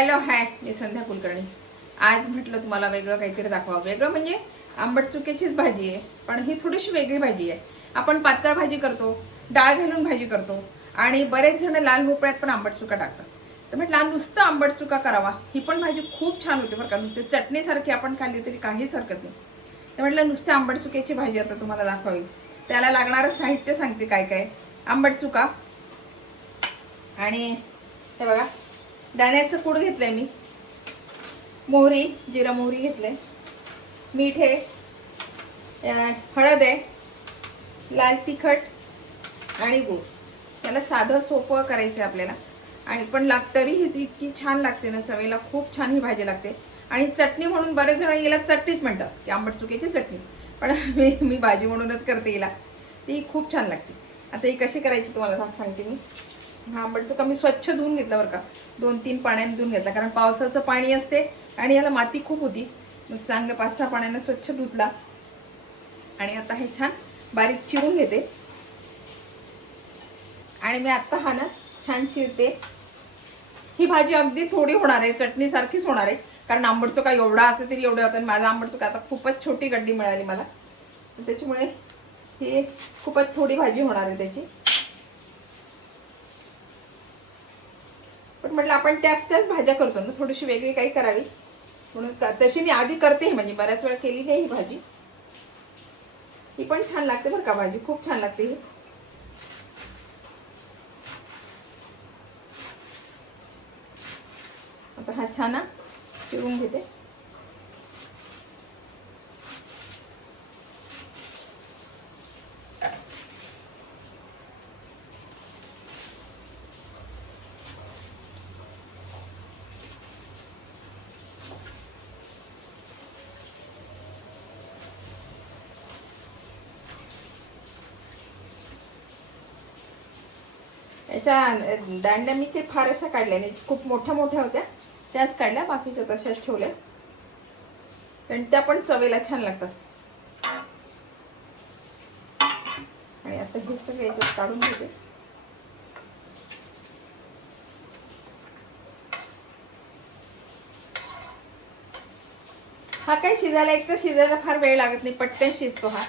Hello hi, मी संध्या कुलकर्णी. आज म्हटलं तुम्हाला वेगळं काहीतरी दाखवावं. वेगळं म्हणजे आंबट चुक्याचीच भाजी आहे, पण ही थोडीशी वेगळी भाजी आहे. आपण पातळ भाजी करतो, डाळ घालून भाजी करतो आणि बरेच जण लाल भोपळ्यात पण आंबट चुका टाकतात. तर म्हटलं नुसतं आंबट चुका करावा. ही पण भाजी खूप छान होते बरं का. नुसते चटणीसारखी आपण खाल्ली तरी काहीच हरकत नाही. तर म्हटलं नुसतं आंबट चुक्याची भाजी आता तुम्हाला दाखवावी. त्याला लागणारं साहित्य सांगते काय काय. आंबट चुका आणि हे बघा, दाण्याचं कूड घेतलंय मी, मोहरी, जिरा मोहरी घेतलंय, मीठ आहे, हळद आहे, लाल तिखट आणि गूळ. त्याला साधं सोपं करायचं आपल्याला आणि पण तरी ही इतकी छान लागते ना, चवीला खूप छान ही भाजी लागते. आणि चटणी म्हणून बरेच जण याला चटणीच म्हणतात की आंबट चुक्याची चटणी, पण मी भाजी म्हणूनच करते हिला. ती खूप छान लागते. आता ही कशी करायची तुम्हाला सांगते मी. हा आंबट चुका मी स्वच्छ धुवून घेतला बरं का. 2-3 पाण्याने धुवून घेतला, कारण पावसाचं पाणी असते आणि याला माती खूप होती. चांगलं 5-6 पाण्याने स्वच्छ धुतला आणि आता हे छान बारीक चिरून घेते. आणि मी आता हा ना छान चिरते. ही भाजी अगदी थोडी होणार आहे, चटणी सारखीच होणार आहे, कारण आंबट चुका एवढा असते तरी एवढं होतं. माझा आंबट चुका आता खूपच छोटी गड्डी मिळाली मला, त्याच्यामुळे ही खूपच थोडी भाजी होणार आहे त्याची. पण म्हटलं आपण त्याच भाज्या करतो ना, थोडीशी वेगळी काही करावी म्हणून. तशी मी आधी करते, म्हणजे बऱ्याच वेळा केलेली आहे ही भाजी. ही पण छान लागते बरं का, भाजी खूप छान लागते ही. आता हा छान चिरून घेते. याच्या दांड्या मी ते फार अशा काढल्या नाही, खूप मोठ्या मोठ्या होत्या त्याच काढल्या, बाकीच्या तशाच ठेवल्या, कारण त्या पण चवेला छान लागतात. आणि आता हे सगळे याच्यात काढून घेते. हा काही शिजायला, एक तर शिजायला फार वेळ लागत नाही, पटकन शिजतो हा.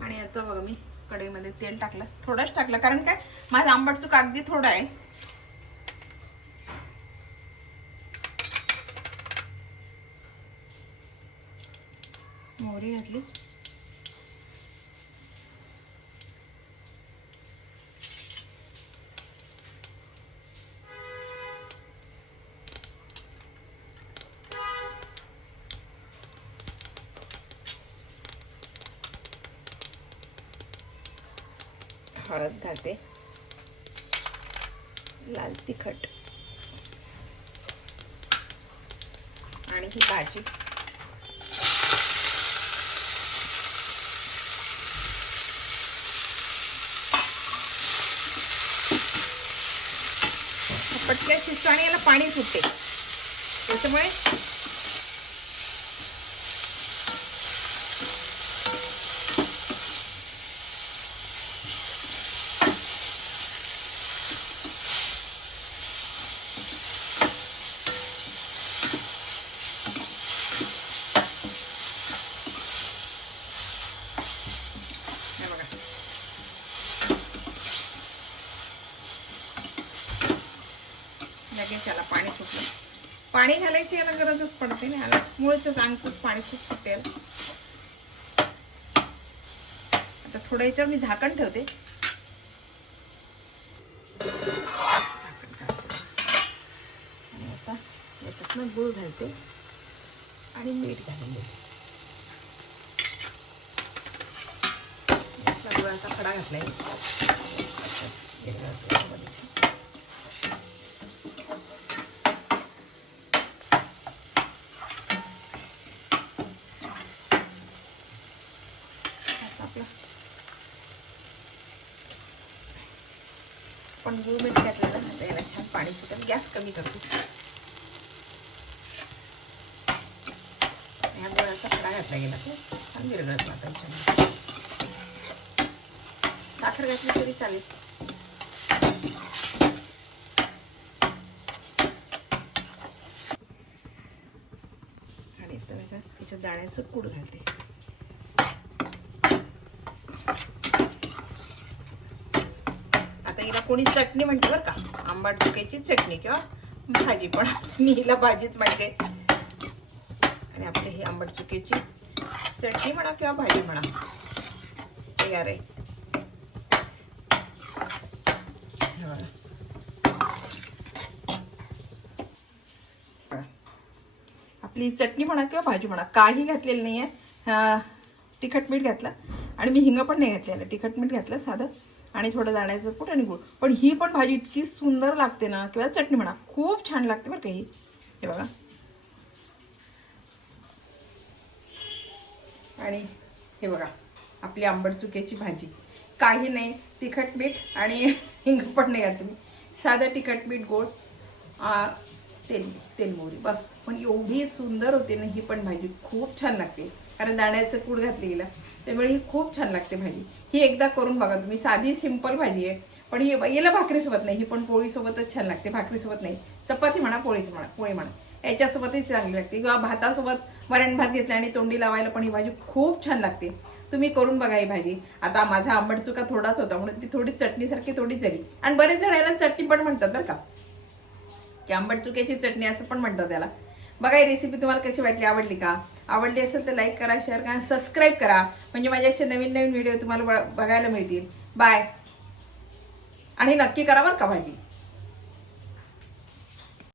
आणि आता बघा मी कढईमध्ये तेल टाकलं, थोडंच टाकलं, कारण काय माझा आंबट चुका अगदी थोडा आहे. मोहरी घातली, हळद घालते, लाल तिखट आणि ही भाजी. पटकन शिजतो आणि याला पाणी सुटते, त्याच्यामुळे लगेच याला पाणी सुटलं. पाणी घालायची याला गरजच पडते ना, याला मूळच अंगच पाणी खूप सुटेल. आता थोड्या याच्यावर मी झाकण ठेवते. आणि आता याच्यातनं गूळ घालते आणि मीठ घालून देते. गुळाचा खडा घातलाय. पण गूळ मीठ घातलं ना, याला छान पाणी फुटेल. गॅस कमी करते. घातला गेला तो छान विरघळत ना त्याच्यामध्ये. साखर घातली तरी चालेल. आणि त्याच्यात दाण्याचं कूट घालते. आता हिला कोणी चटणी म्हणते बरं का, आंबट चुक्याची चटणी किंवा भाजी, पण मी हिला भाजीच म्हणते. आणि आपली ही आंबट चुक्याची चटणी म्हणा किंवा भाजी म्हणा तयार आहे. आपली चटणी म्हणा किंवा भाजी म्हणा काही घातलेलं नाही आहे. तिखट मीठ घातलं आणि मी हिंग पण नाही घातलेलं, तिखट मीठ घातलं साधं आणि थोडं दाण्याचं कूट आणि गूळ. पण ही पण भाजी इतकी सुंदर लागते ना, किंवा चटणी म्हणा खूप छान लागते बरं का ही. हे बघा. आणि हे बघा आपली आंबट चुक्याची भाजी, काही नाही, तिखट मीठ आणि हिंग पण नाही घातलं मी, साधं तिखट मीठ गोड तेल मोहरी बस. पण एवढी सुंदर होते ना ही पण भाजी, खूप छान लागते. कारण दाण्याचं कूट घातले गेला त्यामुळे ही खूप छान लागते भाजी. ही एकदा करून बघा तुम्ही. साधी सिंपल भाजी आहे, पण ही याला भाकरीसोबत नाही, ही पण पोळीसोबतच छान लागते. भाकरीसोबत नाही, चपाती म्हणा पोळी म्हणा याच्यासोबतही चांगली लागते, किंवा भातासोबत वरण भात घेतला आणि तोंडी लावायला पण ही भाजी खूप छान लागते. तुम्ही करून बघा ही भाजी. आता माझा आंबट चुका थोडाच होता म्हणून ती थोडी चटणीसारखी थोडीच झाली. आणि बरेच जण याला चटणी पण म्हणतात बरं का, की आंबट चुक्याची चटणी असं पण म्हणतात त्याला. बघा ही रेसिपी तुम्हाला कशी वाटली, आवडली का? आवडली असेल तर लाईक करा, शेअर करा, सबस्क्राईब करा, म्हणजे माझे असे नवीन नवीन व्हिडिओ तुम्हाला बघायला मिळतील. बाय. आणि नक्की करा बरं का भाजी.